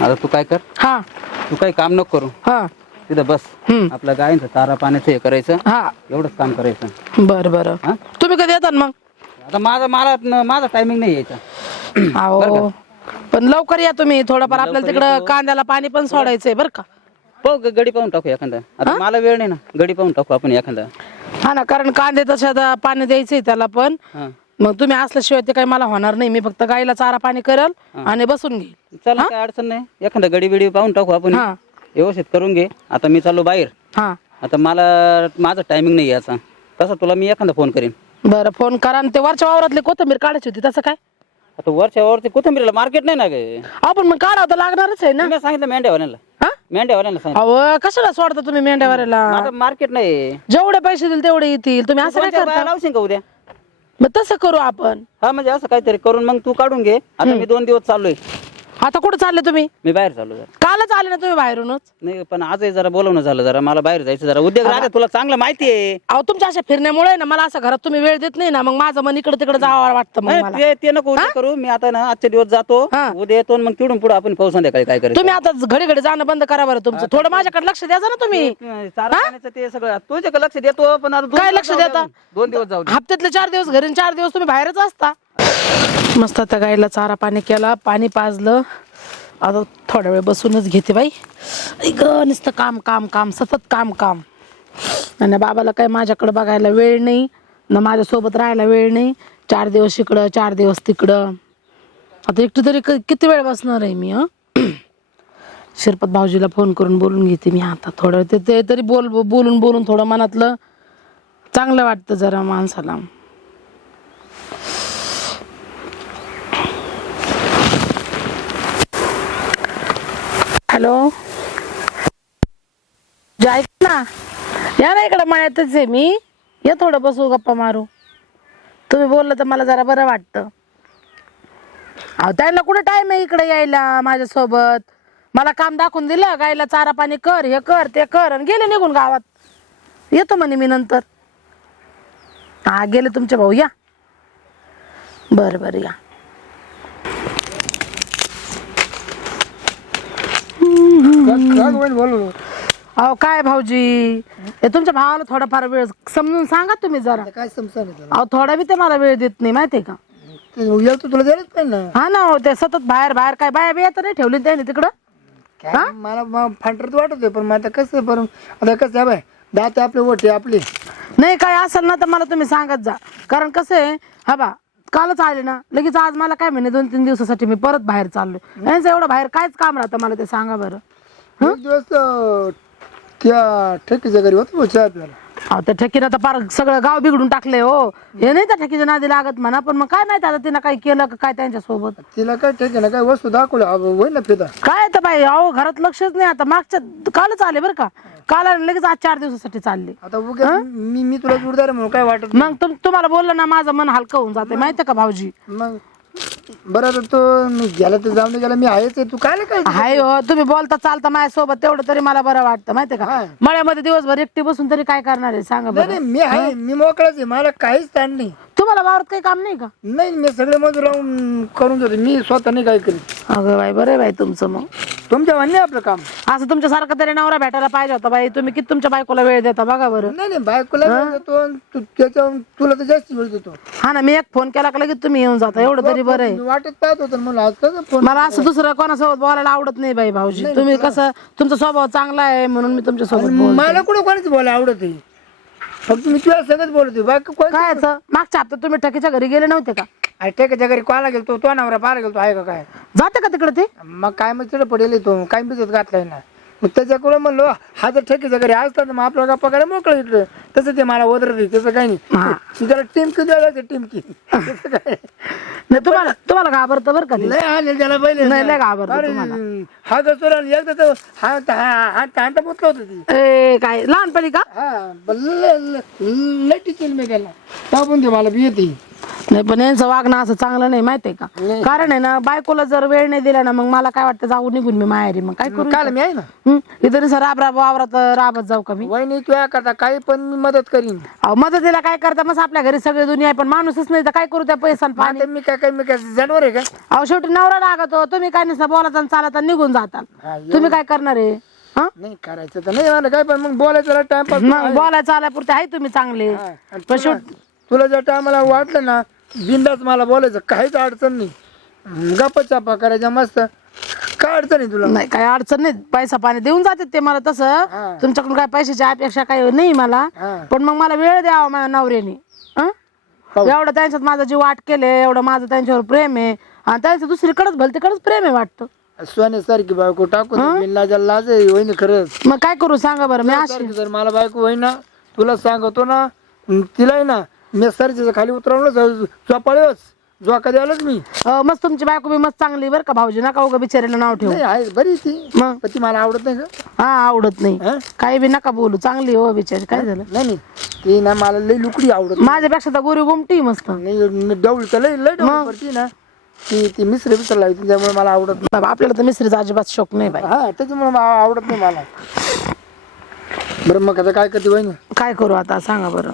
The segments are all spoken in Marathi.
आता तू काय कर? हा. तू काही काम नको करू. हा. तिथं बस. हम्म. आपल्या गायींचं चारा पाण्याचं हे करायचं. हा. एवढंच काम करायचं. बर बर. हा? तुम्ही कधी येतात मग? आता माझा मला न- माझा टायमिंग नाही यायचा. अहो. पण लवकर या तुम्ही. थोडंफार आपल्याला तिकडं कांद्याला पाणी पण सोडायचंय बरं का? पाहू ग- गडी पाहून टाकू एखादा. आता मला वेळ नाही ना. गडी पाहून टाकू आपण एखादा. हा ना कारण कांदे तसे आता पाणी द्यायचंय त्याला पण. हा. मग तुम्ही असल्याशिवाय ते काही मला होणार नाही. मी फक्त गाईला चारा पाणी करल आणि बसून घेईल. चला काय अडचण नाही. एखादा गडी बिडी पाहून टाकू आपण. हा. व्यवस्थित करून घे. आता मी चाललो बाहेर. हा. आता मला माझा टायमिंग नाही याचा. तसा तुला मी एखादा फोन करीन. बरं फोन करा आणि ते वरच्या वावरातले कोथंबीर काढायची होती तसं काय? आता वरच्या वरती कोथिंबीरीला मार्केट नाही ना गे. आपण मग काढावं तर लागणारच आहे ना. मी सांगितलं मेंढ्यावाल्याला हा? मेंढ्यावाल्याला सांगितलं. अहो कशाला सोडता तुम्ही मेंढ्यावाऱ्याला आता मार्केट नाही. जेवढे पैसे दिले तेवढे येतील. तुम्ही असं काय बाया करता? लावशील का उद्या? मग तसं करू आपण. हा म्हणजे असं काहीतरी करून मग तू काढून घे. आता मी दोन दिवस चाललोय. आता कुठं चालले तुम्ही? मी बाहेर चाललो जरा. कालच आले ना तुम्ही बाहेरूनच? नाही पण आजही जरा बोलवणं झालं जरा. मला बाहेर जायचं जरा. उद्योग राहते तुला चांगलं माहिती आहे. अहो तुमच्या अशा फिरण्यामुळे ना मला असं घरात तुम्ही वेळ देत नाही ना मग माझं मन इकडे तिकडे जावं वाटतं मग मला. ते ते नको उद्या करू. मी आता ना आजचे दिवस जातो. हा. उद्या येतो आणि मग तिकडून पुढे आपण पाऊस संध्याकाळी काय करायचं. तुम्ही आता घडी घडी जाणं बंद करा बरं तुमचं. थोडं माझ्याकडे लक्ष द्यायचं ना तुम्ही. चारा पाण्याचं ते सगळं तुझ्या लक्ष देतो पण आता दोन काय दिवस लक्ष जाऊ दे देता? अजून. दोन दिवस जाऊ दे. हप्त्यातले चार दिवस घरी आणि चार दिवस तुम्ही बाहेरच असता. मस्त आता गाईला चारा पाणी केला पाणी पाजलं. आता थोडा वेळ बसूनच घेते बाई. ग नुसतं काम काम काम सतत काम काम. आणि बाबाला काय माझ्याकडं बघायला वेळ नाही ना माझ्यासोबत राहायला वेळ नाही. चार दिवस इकडं चार दिवस तिकडं. आता एकटी तरी क- किती वेळ बसणार आहे मी हं? शिरपत भाऊजीला फोन करून बोलून घेते मी आता थोडं. ते तरी बोल बोलून बोलून थोडं मनातलं चांगलं वाटतं जरा माणसाला. हॅलो? जे ना. या ना इकडं मळ्यातच आहे मी. या थोडं बसू गप्पा मारू. तुम्ही बोललं तर मला जरा बरं वाटतं. अहो त्यांना कुठं टाइम आहे इकडे यायला माझ्यासोबत? मला काम दाखवून दिलं गायला चारा पाणी कर हे कर ते कर आणि गेले निघून गावात. येतो म्हणे मी नंतर. हा गेले तुमचे भाऊ या. बरं बरं या. बोलू. अहो काय भाऊजी? हे तुमच्या भावाला थोडाफार वेळ समजून सांगा तुम्ही जरा. काय समजा अहो थोडा बी ते मला वेळ देत नाही माहितीये का? तुला ना. हा ना हो ते सतत बाहेर बाहेर काय बाया बिया तर नाही ठेवली त्याने तिकडं? काय मला फांटरत वाटत पण मग आता कसं बरं? आता कसं आहे बाय? दात आपले ओटे आपले. नाही काय असेल ना तर मला तुम्ही सांगत जा. कारण कसं आहे हा बा कालच आले ना लगेच आज मला काय म्हणे दोन तीन दिवसासाठी मी परत बाहेर चाललोय. यांचं एवढं बाहेर कायच काम राहतं मला ते सांगा बरं. एक दिवस अं, त्या ठेकीच्या घरी होतो बा चहा प्यायला. अहो त्या ठेकीनं तर फार सगळं गाव बिघडून टाकलंय हो. हे नाही त्या ठेकीच्या नादी लागत म्हणा पण मग काय माहिती आता तिनं काही केलं का काय त्यांच्यासोबत तिला काय ठेके ना काय वस्तू दाखवल्या होईल ना पिता काय तर बाई अहो घरात लक्षच नाही आता. मागच्या कालच आले बरं का. काल आले लगेच आज चार दिवसासाठी चालले. आता मी मी तुला जोडदार आहे म्हणून काय वाटत मग तुम तुम्हाला बोललं ना माझं मन हलकं होऊन जाते माहितीये का भाऊजी. मग? बरं आता तो मी गेला तर जाऊन दे गेला मी आहेच आहे. तू काय काय हाय हो तुम्ही बोलता चालता माझ्यासोबत तेवढं तरी मला बरं वाटतं माहितीये का. मळ्यामध्ये दिवसभर एकटी बसून तरी काय करणार आहे? सांगा नाही बरं. नाही मी आहे मी मोकळाच आहे मला काहीच ताण नाही. तुम्हाला वावरात काही काम नाही का? नाही मी सगळे मजूर लावून करून देतो मी स्वतः नाही काय करीत. अगं बाई बरं आहे बाई तुमचं मग. तुमच्या म्हणणे आपलं काम. असं तुमच्यासारखं तरी नवरा भेटायला पाहिजे होता बाई. तुम्ही किती तुमच्या बायकोला वेळ देता बघा बरं. नाही नाही बायकोला वेळ देतो आणि तू त्याच्या तुला तर जास्त वेळ देतो. हा ना मी एक फोन केला का लगेच तुम्ही येऊन जाता. एवढं तरी बरं आहे. मी वाटत पाहत होतो आज कसं फोन मला असं दुसरं कोणासोबत बोलायला आवडत नाही बाई भाऊजी. तुम्ही कसं तुमचा स्वभाव चांगला आहे म्हणून मी तुमच्यासोबत बोल मला कुठं कोणाच बोला आवडत आहे? फक्त मी तुला सगळंच बोलतोय. बाकी कोण काय याचं? मागच्या हप्त्यात तुम्ही ठकीच्या घरी गेले नव्हते का? अरे ठेकाच्या घरी कोणाला गेलो तो नवरा पारा गेलो आहे का काय? जाते का तिकडे ते? मग काय मग तिला पडेल तो. काय बिजत घातलाय ना? मग त्याच्याकडं म्हणलो हा जर ठेकीच्या घरी असता तर मग आपला गप्पा करायला मोकळं इकडं तसं ते मला आहे त्याचं काही नाही. त्याला टिमकी द्यायला टिमकी. काय नाही. तुम्हाला तुम्हाला घाबरतं बरं का ते? लय आणेल त्याला पहिले नाही लय घाबरतं अरे तुम्हाला. हा कसं एकदा तर हा हा हा कांटा मुतला होता ती. ए काय? लहानपणी का? हा लय टिचेल मी त्याला टाकून दे मला बी येते. नाही पण यांचं वागणं असं चांगलं नाही माहितीये का? नाही. कारण आहे ना बायकोला जर वेळ नाही दिला ना मग मला काय वाटतं जाऊ निघून मी माहेरी. मग काय करू? काल मी आहे ना. हं? इथं नुसतं राब राब वावरात राबत जाऊ का मी? वहिनी तुया करता काही पण मी मदत करीन. अहो मदतीला काय करता? मग आपल्या घरी सगळे दुनिया आहे पण माणूसच नाही तर काय करू त्या पैसा पाणी? आता मी काय काय मी काय जनावर आहे का? अहो शेवटी नवरा लागतो. तुम्ही काय नसता बोलता आणि चालता आणि निघून जाता. हा, तुम्ही काय करणार आहे? हं? नाही करायचं तर नाही मला काय पण मग बोलायचं टाइमपास मग बोलायला चालाय पुरते आहे तुम्ही चांगले. पण शेवट तुला जर टायमाला वाटलं ना बिंदाच मला बोलायचं काहीच अडचण नाही. गप्पा चापा करायच्या मस्त. काय अडचण आहे तुला? नाही काय अडचण नाही. पैसा पाणी देऊन जाते ते मला. तसं. तुमच्याकडून काय पैशाची अपेक्षा काही नाही मला. पण मग मला वेळ द्यावा माझ्या नवऱ्याने. हं? एवढं त्यांच्यात माझा जीव वाट केले एवढं माझं त्यांच्यावर प्रेम आहे. आणि त्यांचं दुसरीकडेच भलते कडेच प्रेम आहे वाटतं. सोन्यासारखी बायको टाकून लाजा लाज वहिनी खरंच मग काय करू सांगा बरं मी सारखी जर मला बायको होईना तुला सांगतो ना तिला आहे ना मी सरच्या खाली उतरवलं चपाळच जोका द्यायलाच मी. अं, मस्त तुमची बायको बी मस्त चांगली बरं का भाऊजी. नका उगा बिचारीला नाव ठेवू. नाही आहे बरी ती. मग? पण ती मला आवडत नाही का? हा आवडत नाही? काही बी नका बोलू. चांगली हो बिचारी. काय झालं? नाही नाही. ती ना मला लई लुकडी आवडत माझ्यापेक्षा तर गोरी गुमटी मस्त. नाही डवळ तर लई लई डवळ पडती ना. ती ती मिसरी मिसर लावते त्यामुळे मला आवडत नाही. बाबा, आपल्याला तर मिसरीचा अजिबात शोक नाही बाई. हा त्याच्यामुळे मला आवडत नाही मला. बरं मग आता काय करते वहिनी? काय करू आता? सांगा बरं.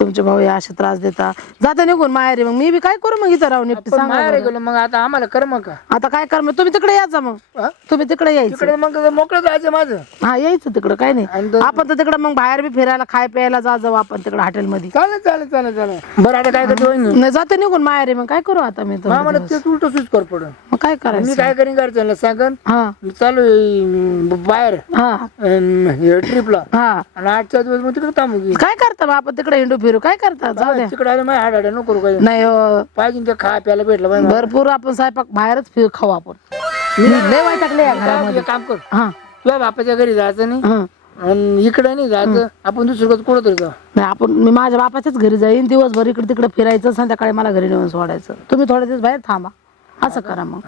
तुमचे भाऊ हे असे त्रास देता. जाता निघून माहेरी मग. मी बी काय करू मग इथं राहून एकटी? पण सांगा माहेर बरं. गेलो मग आता आम्हाला कर मग. का आता काय कर मग? तुम्ही तिकडे यायचा मग. हा? तुम्ही तिकडे यायचं. तिकडे मग मोकळं जायचं माझं. हा यायचं तिकडं काय नाही. दोन- आपण तर तिकडे मग बाहेर बी फिरायला खाय प्यायला जा जाऊ आपण तिकडे हॉटेलमध्ये. चालेल चालेल चालेल चालेल. बरं आता काय करते वहिनी? नाही जाते निघून माहेरी मग. काय करू आता मी तर? मला तेच उलट स्विच कर पडून मग काय मी करायचं? काय करीन घरच्यांना सांगन? हा. मी चालू आहे बाहेर. हा. ट्रिपला हा. आणि आजच्या दिवस मग तिकडे थांबू की. काय करता मग? आपण तिकडे हिंडू फिरू. काय करता? जाऊ द्या. तिकडे आले माझ्या हाडाड्या नको करू काही. नाही हो. पाहिजे ते खा प्यायला भेटलं पाहिजे भरपूर आपण स्वयंपाक बाहेरच फिर खाऊ आपण. लय वाईटाकले या घरामध्ये. एक काम कर. हा. तुझ्या बापाच्या घरी जायचं नाही. हा. आणि इकडे नाही जायचं. आपण दुसरीकडे कुठं तरी जाऊ. नाही आपण मी माझ्या बापाच्याच घरी जाईन. दिवसभर इकडे तिकडे फिरायचं. संध्याकाळी मला घरी नेऊन सोडायचं. तुम्ही थोडे दिवस बाहेर थांबा. असं करा मग.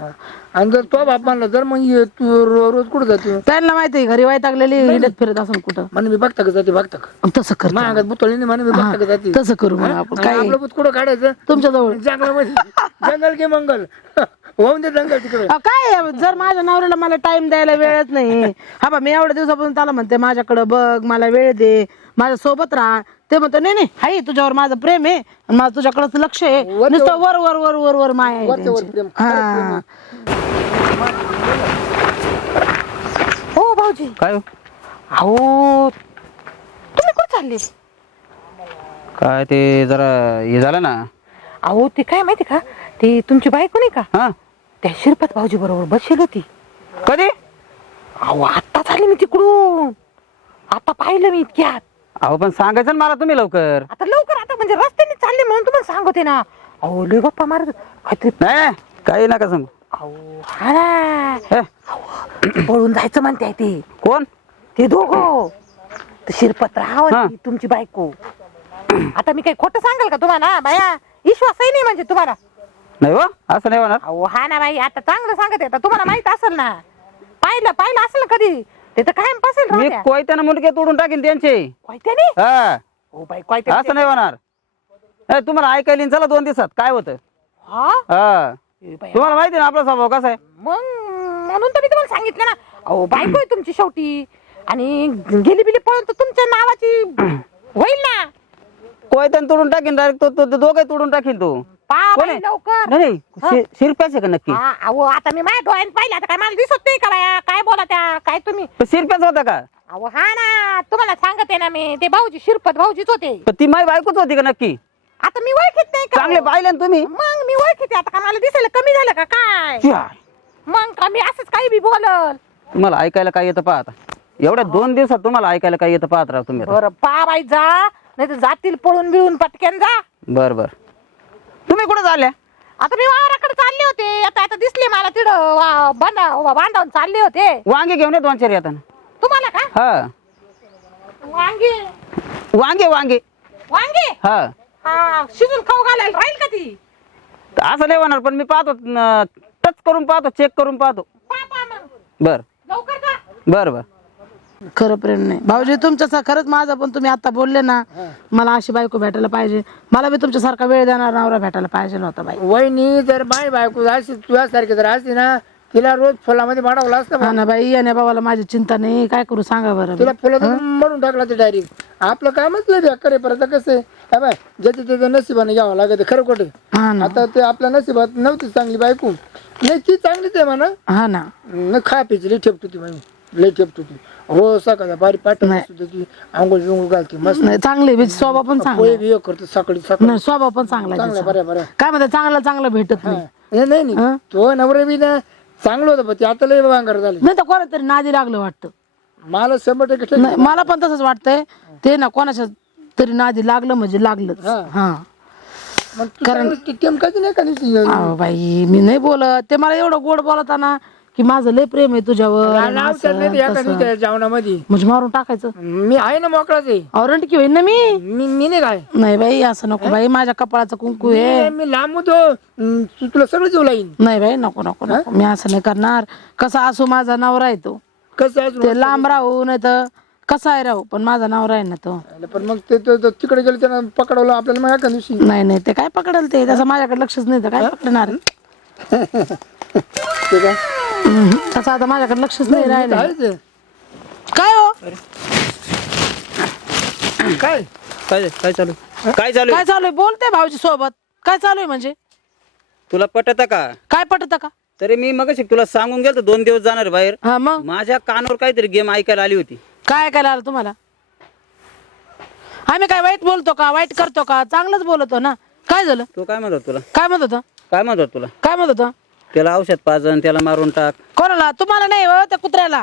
आणि जर तो बाप म्हणला जर मग ये तू रो- रोज कुठं जाते? त्यांना माहिती घरी वाईटागलेली हिंडत फिरत असं कुठं. म्हणे मी बघता का जाते बघता का? तसं कर माझ्या अंगात बुतळी नाही म्हणे मी बघता का जाते. तसं करू मग आपण आणि काय आपलं बुत कुठं काढायचं? तुमच्या जवळ जंगलामध्ये. जंगल की मंगल. होऊन दे जंगल तिकडे. अहो, काय आहे, जर माझ्या नवऱ्याला मला टाइम द्यायला वेळच नाही. हा बा मी एवढ्या दिवसापासून त्याला म्हणते माझ्याकडे बघ मला वेळ दे माझ्या सोबत राहा. ते म्हणतो नाही नाही हाय तुझ्यावर माझं प्रेम आहे आणि माझं तुझ्याकडे लक्ष आहे. नुसतं वर वर वर वर वर माया आहे वरच्या वर त्यांची. प्रेम, हा. हो भाऊजी. काय हो? अहो तुम्ही कुठे चालले? काय ते जरा हे झालं ना? अहो ते काय माहिती का? ते तुमची बायको नाही का? हा. त्या शिरपत भाऊजी बरोबर बसेल होती. कधी? अहो आता झाली मी तिकडून. आता पाहिलं मी इतक्यात. अहो पण सांगायचं ना मला तुम्ही लवकर. आता लवकर आता म्हणजे रस्त्याने चालले म्हणून तुम्हाला सांगते ना. अहो लय गप्पा मारत काहीतरी नाही नाही, काही नका सांगू. अहो हा. ना हे पळून जायचं म्हणते ते. कोण? ते दोघं. ते शिरपतराव हा. तुमची बायको. आता मी काही खोटं सांगाल का तुम्हाला? बाया विश्वासही नाही म्हणजे तुम्हाला. नाही हो असं नाही होणार. अहो हा ना बाई आता चांगलं सांगत. आता तुम्हाला माहीत असेल ना. पाहिलं पाहिलं असेल ना कधी. ते तर कायम पसेल मी कोयत्यानं मुलगे तोडून टाकीन त्यांचे. कोयत्याने? हा. बाई कोयत्या असं नाही होणार. तुम्हाला ऐकायला येईन चला दोन दिवसात. काय होतं? हा? हा. ए बाई, तुम्हाला माहिती ना आपला स्वभाव कसा आहे? मग म्हणून तर मी तुम्हाला सांगितलं ना. अहो बायको आहे तुमची शेवटी. आणि गेली बिली पळून तर तुमच्या नावाची होईल ना. कोयत्यानं तोडून टाकीन डायरेक्ट तो दोघे तोडून टाकीन तू. पा कोण बाई आहे? लवकर. नाही नाही शि- शिरप्याच आहे का नक्की? हा अहो आता मी माझ्या डोळ्याने पाहिलं आता काय मला दिसत नाही का बाया? काय बोला त्या? काय तुम्ही? पण शिरप्याच होता का? अहो हा ना तुम्हाला सांगते ना मी ते भाऊजी शिरपत भाऊजीच होते. पण ती माई बायकोच होती का नक्की? आता मी ओळखीत नाही का? चांगले पाहिले ना तुम्ही. मग मी ओळखीते आता का मला दिसायला कमी झालं का काय? काय? मग का मी असंच काही बी बोलल? तुम्हाला ऐकायला काय येतं पाहता एवढ्या दोन दिवसात तुम्हाला ऐकायला काय येतं पाहत राहा तुम्ही बरं पा बाई जा. नाही तर जातील पळून बिळून पटक्यान जा. बर बर. तुम्ही कुठे झाल्या आता मी वावराकडे चालले होते. आता आता दिसले मला तिथं वा- बांधा वा- बांधावून चालले होते. वांगे घेऊन येत वांचर येताना. तुम्हाला का? हा. वांगे. वांगे वांगे. वांगे? हा. हा शिजून खाऊ घालायला राहील का ती? असं नाही होणार पण मी पाहतो टच करून पाहतो चेक करून पाहतो. पा पा मग. बर. लवकर जा. बर बर. खरं प्रेम नाही. भाऊजी तुमच्या खरंच माझं पण तुम्ही आता बोलले ना मला अशी बायको भेटायला पाहिजे. मला बी तुमच्यासारखा वेळ देणार नवरा भेटायला पाहिजे होता बाई. वहिनी जर माय बायको अशी तुझ्यासारखी जर असती ना तिला रोज फुलामध्ये वाढवलं असतं. हा ना बाई आणि बाबाला माझी चिंता नाही. काय करू सांगा बरं तिला फुलातून म्हणून टाकला ते डायरेक्ट आपलं कामच लय बेकार आहे परत कसं आहे? बाय ज्याच्या त्याच्या नशिबाने घ्यावं लागत खरं खोटं. हा ना. आता ते आपल्या नशिबात नव्हती चांगली बायको. नाही ती चांगलीच आहे म्हणा. हा ना. न खा पिची लई ठेपत होती बाई. ठेपत होती. हो सकाळचा बारी पाठ ती आंघोळ बिंघोळ घालते मस्त. नाही चांगली बी स्वभाव पण चांगला पोहे बिहे करते सकाळी सकाळी. नाही स्वभाव पण चांगला आहे चांगलं तिचा. बरं बरं काय म्हणते चांगला चांगला भेटत नाही. नाही नाही नाही. हं? तो नवरा बी ना चांगलं होतं पण ते आता लय वांगर झाले. नाही तर कोणा तरी नादी लागलं वाटतं. मला शंभर टक्के नाही मला पण तसंच वाटतंय. ते ना कोणाच्या तरी नादी लागलं म्हणजे लागलंच. हा. हा. मग तू चांगलं टेमकाची नाही का दिवशी अहो बाई मी नाही बोलत. ते मला एवढं गोड बोलताना की माझं लय प्रेम आहे तुझ्यावर आणि नाव असं, एका तसं. जेवणामध्ये. म्हणजे मारून टाकायचं. मी आहे ना मोकळाच. आहे औरंट की होईन ना मी. मी मी नाही काय. नाही बाई असं नको बाई माझ्या कपाळाचं कुंकू आहे. मी- लांब होतो. तू- तुला सगळं जेवू लागेल नाही बाई नको नको नको. मी असं नाही करणार. कसा असो माझा नवरा आहे तो. कसं अजून ते लांब राहू नाही तर कसा आहे राहू? पण माझा नवरा आहे ना तो. पण मग ते ते- ते तिकडे गेले त्यांना पकडवलं आपल्याला मग एका दिवशी. नाही नाही ते काय पकडेल ते? त्याचं माझ्याकडे लक्षच नाही तर काय पकडणार? ते काय? तसं आता माझ्याकडे लक्षच नाही राहिलं. काय हो? काय? काय काय चालू? काय चालू काय चालू आहे? बोलते भाऊजी सोबत. काय चालू आहे म्हणजे? तुला पटत का? काय पटत का? तरी मी मग तुला सांगून गेलो दोन दिवस जाणार बाहेर. हा मग? माझ्या कानावर काहीतरी गेम ऐकायला आली होती. काय ऐकायला आलं तुम्हाला? आम्ही काय वाईट बोलतो का? वाईट करतो का? चांगलंच बोलतो ना. काय झालं? तो काय म्हणत तुला? काय म्हणत होता? काय म्हणत तुला? काय म्हणत होता? त्याला औषध पाजन त्याला मारून टाक. कोणाला? तुम्हाला नाही हो त्या कुत्र्याला.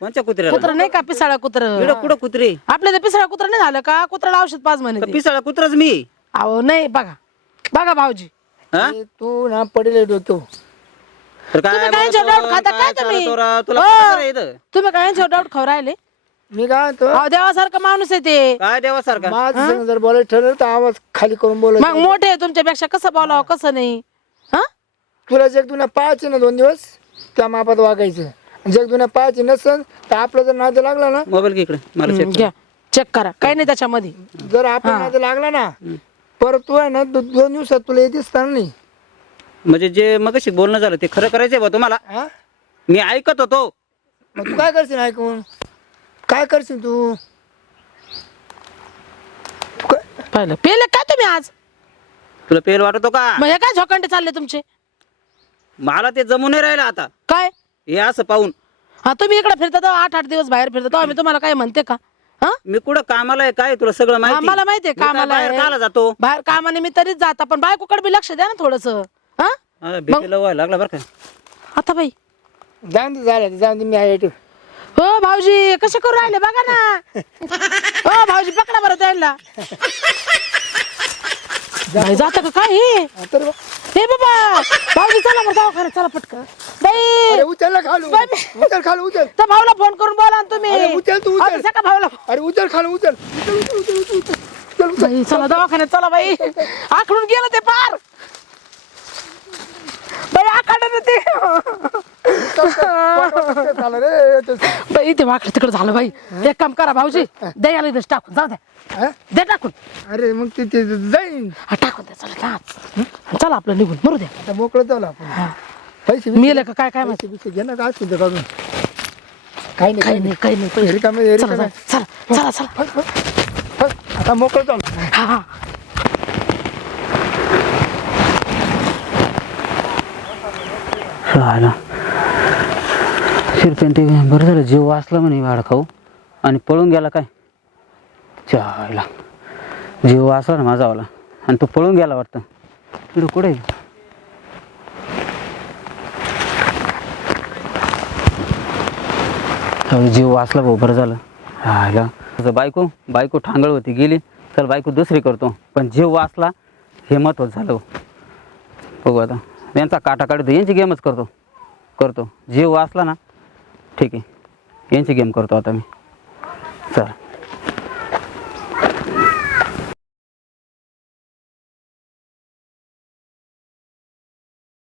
कोणत्या कुत्र्याला? कुत्र नाही का? पिसाळा कुत्र? इकडं कुठं कुत्रे? आपल्या ते पिसाळा कुत्र नाही झालं का? कुत्र्याला औषध पाच म्हणे ते. पिसाळा कुत्राच मी. अहो नाही बघा. बघा भाऊजी. हा? ए, तू ना पडेल तर काय तुम्ही काय बोलतो, डाऊट खाता काय काय तुम्ही? चालतो रा? तुला हो. तुम्ही काय डाऊट खाऊ राहिले? मी काय म्हणतो? अहो देवासारखा माणूस आहे ते. काय देवासारखा? माझं जर बोलायचं ठरलं तर आवाज खाली करून बोलायचं. मग मोठे आहे तुमच्यापेक्षा. कसं बोलावं कसं नाही? तुला जग तुला पाहायचे ना दोन दिवस त्या मापात वागायचं. जग तुला पाहायचे नसन तर आपला जर नाद लागला ना मोबाईल घे इकडे मला check. घ्या. चेक करा. काही नाही त्याच्यामध्ये. जर आपला नाद लागला ना परत तू आहे ना दो- दोन दिवसात तुला येतेच नाही. म्हणजे जे मग बोलणं झालं ते खरं करायचंय बा तुम्हाला? हा? मी ऐकत होतो. मग तू काय करशील ऐकून? काय करशील तू? तू काय- पाहिलं. पेले काय तुम्ही आज? तुला पेल वाटतो का? मग हे काय झोकांडे चालले तुमचे? मला ते जमू नाही राहिलं आता. काय? हे असं पाहून. हा तुम्ही इकडे फिरता तेव्हा आठ आठ दिवस बाहेर फिरता तेव्हा आम्ही तुम्हाला काय म्हणते का? हा? मी कुठं कामाला आहे काय तुला सगळं माहिती? आम्हाला माहितीये मी काय कामाला बाहेर आहे. काला जातो. बाहेर कामानिमित्त तरीच जाता पण बायकोकडे बी लक्ष द्या ना थोडस. हा? भीतीला व्हायला लागला बरं का. आता बाई. जाऊन दे झालं जाऊन दे मी आहे. हो भाऊजी कसे करू राहिले? बघा ना. हो भाऊजी पकडा बरं त्यांना. जात. का काय हे? हा, तर बा. हे बाबा भाऊजी चला मग दवाखान्यात चला पटकन. बाई अरे उचल ना खालू बाई, मी- उचल खालू उचल. त्या भाऊला फोन करून बोला ना तुम्ही. उचल तू, उचल. अहो, भाऊला. अरे उचल खालू उचल. उचल उचल उचल उचल चला दवाखान्यात चला बाई. आखडून गेलं ते पार. बाई आखडत ते झालं रे ते- बाई ते वाकड तिकडे झालं बाई. एक काम करा भाऊजी. द्या इथं टाकून. जाऊ द्या हा? द्या टाकून. अरे मग ते ते जाईन. हा टाकून द्या चला नाच चला आपलं निघून. मरू द्या आता मोकळं चालू आपण. हा. पैसे मी का? काय काय माहिती? पैसे बिसे घे ना काय सुद्धा काढून. काही नाही काही नाही काही नाही. पैसे रिकामे चला रिकामे चला चला. आता मोकळं चालू हा हा. राहिला पण ते बरं झालं जीव वाचला म्हणे वाढ खाऊ हो. आणि पळून गेला काय? चायला. जीव वाचला ना माझा आला आणि तो पळून गेला वाटतं. तिकडं कुठे जीव वाचला भाऊ बरं झालं. राहिला तुझं बायको बायको ठांगळ होती गेली. चल बायको दुसरी करतो. पण जीव वाचला हे महत्वाचं झालं बघू आता. यांचा काटा काढतो यांची गेमच करतो. करतो. जीव वाचला ना ठीक आहे. यांची गेम करतो आता मी. चला.